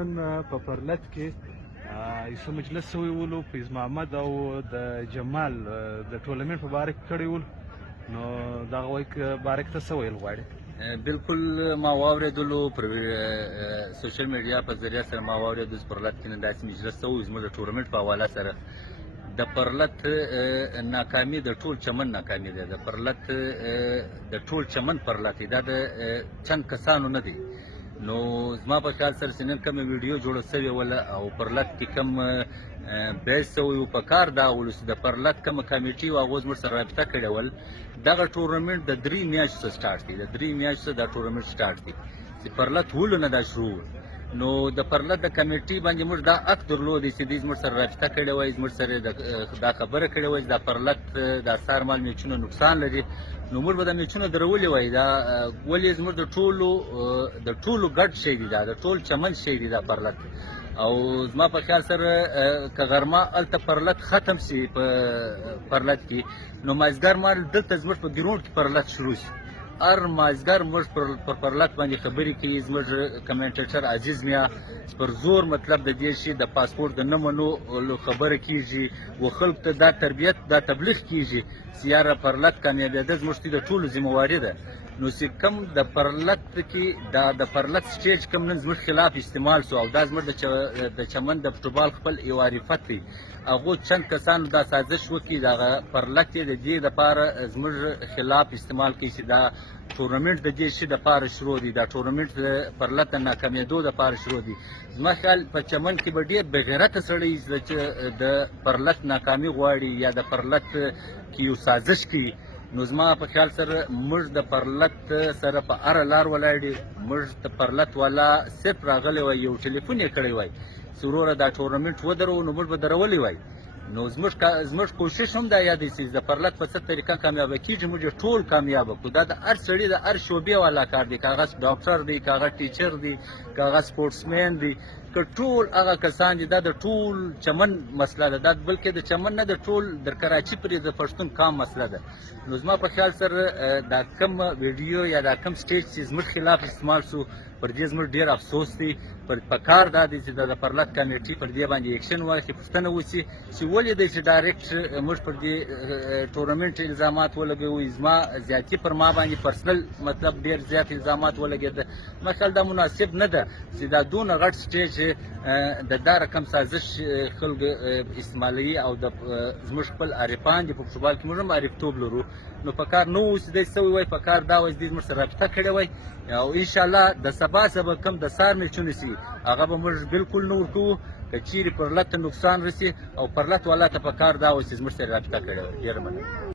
نن په پرلت کې یو مجلس شوی ولو فیض محمد او د جمال د ټورنمنټ په باره کې کړی ول، نو دغه وایي باره کې ته څه ویل غواړې؟ بالکل ما واورېدلو پر سوشل میډیا په ذریعه سره ما واورېدل چې پرلت کې نن داسې مجلس شوی زموږ د ټورنمنټ په حواله سره. د پرلت ناکامي د ټول چمن ناکامي ده. د پرلت د ټول چمن پرلت دا د چند کسانو نه دی. نو زما په خیال سره چې نن کومه ویډیو جوړه شوې وله او پرلت کې کوم بحث شوی و، په کار دا ولو چې د پرلت کومه کمیټي وه هغو زموږ سره رابطه کړې ول. دغه ټورنمنټ د 3 میاشتو سټارټ دی. د 3 میاشتو دا ټورنمنټ سټارټ دی چې پرلت ولو نه دا شروع. نو د پرلت د کمیټي باندې موږ دا حق درلودی چې دوی زموږ سره رابطه کړې وای، زموږ سره دا خبره کړې وای چې دا پرلت دا سار مال میچونه نقصان لري. نو موږ به دا میچونه درولې وای. دا ولې زموږ د ټولو ګډ شی دی، دا د ټول چمن شی دی دا پرلت. او زما په خیال سره که غرمه هلته پرلت ختم شي په پرلت کې، نو مازدیګر مال دلته زموږ په ګراوند کې پرلت شروع شي. هر مازدیګر موږ پر پرلت باندې خبرې کوي. زموږ کمنټیټر عزیز میا پر زور مطلب د دې شي د پاسپورت د نه منو خبره کیږي و خلکو ته دا تربیت دا تبلیغ کیږي چې یاره پرلت کامیابېده زموږ د ټولو ذمهواري ده. نو چې کوم د پرلت کې دا د پرلت سټیج کوم نن زموږ خلاف استعمال شو او دا زموږ د چمن د فوټبال خپل یو عرفت دی، هغو چند کسانو دا سازش وکړي دغه پرلت یې د دې دپاره زموږ خلاف استعمال کوي چې دا ټورنمنټ د دې شي دپاره شروع دی، دا ټورنمنټ د پرلت د ناکامېدو دپاره شروع دی. زما خیال په چمن کې به ډېر بېغیرته سړی چې د پرلت ناکامي غواړي یا د پرلت کې یو سازش کوي. نو زما په خیال سره موږ د پرلت سره په هره لار ولاړ یو. موږ د پرلت والا صرف راغلی وای، یو ټلیفون یې کړی وای چې وروره دا ټورنمنټ ودرو، نو موږ به درولی وای. نو زموږ کوشش هم دا یاد دی چې د پرلت په څه طریقه کامیابه کېږي موږ ټول کامیابه کړو. دا د هر سړي د هر شعبې والا کار دی، که هغه ډاکټر دی، که هغه ټیچر دی، که هغه سپورټسمین دی، که ټول هغه کسان دي. دا د ټول چمن مسله ده، دا بلکې د چمن نه د ټول در کراچي پرې د پښتون قام مسله ده. نو زما په خیال سره دا کوم ویډیو یا دا کوم سټیج چې زموږ خلاف استعمال شو پر دې زموږ ډېر افسوس دی. په کار دا دی چې د پرلت کمیټي پر دې باندې ایکشن واخلي، پوښتنه وشي چې ولې دی چې ډایرکټ موږ پر دې ټورنمنټ الزامات ولګوي. زما زیاتي پر ما باندې پرسنل مطلب ډېر زیات الزامات ولګېده. ما خیال دا مناسب نه ده چې دا دونه غټ سټیج د دا رقم سازش خلک استعمالوي او د زموږ خپل عارفان دي په فوټبال کې، موږ هم عارفتوب لرو. نو په کار نه و چې دی سوی وای، په کار دا وای چې دوی زموږ سره رابطه کړې وای. او انشاءالله د سبا به کوم د سار میچونه شي هغه به موږ بالکل نه ورکوو که چیرې پرلت ته نقصان رسي. او پرلت والا ته په کار دا وای چې زموږ سره رابطه کړې وای. ډېره مننه.